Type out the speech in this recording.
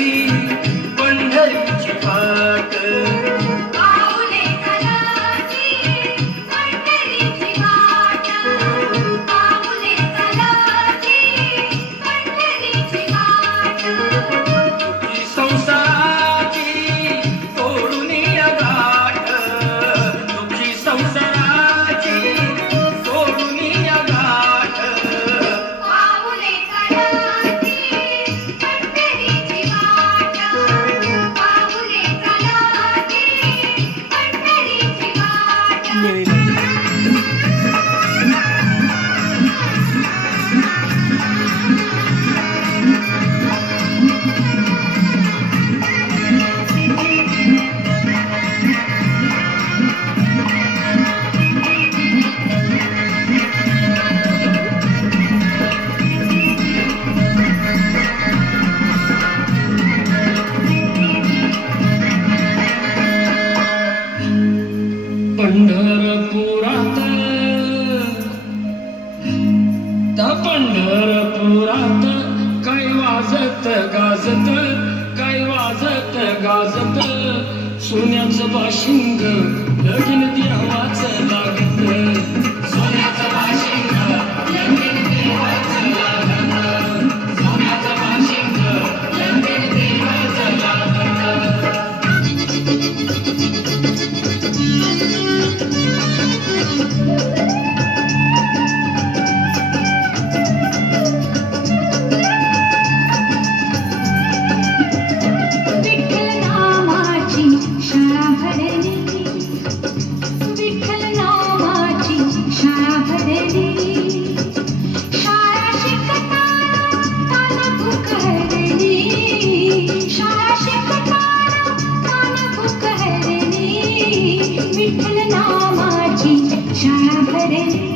चालती पंढरीची वाट. पाऊले चालती पंढरीची वाट. पाऊले चालती पंढरीची वाट. तुझी संसाराची सोडून या गाठ. तुझी संसाराची सोडून या गाठ. पाऊले चालती पंढरीची वाट. पाऊले चालती पंढरीची वाट. पंढरपुरात त्या पंढरपुरात काय वाजत गाजत, काय वाजत गाजत सोन्याचं बाशिंग लगीन देवाचं लागत. सोन्याचं बाशिंग लगीन देवाचं लागत. सोन्याचं बाशिंग लगीन देवाचं लागत. विठ्ठल नामाची शाळा भरली. विठ्ठल नामाची शाळा भरली. शाळा शिकताना तान भूक हरली. शाळा शिकताना तान भूक हरली. विठ्ठल नामाची शाळा भरली.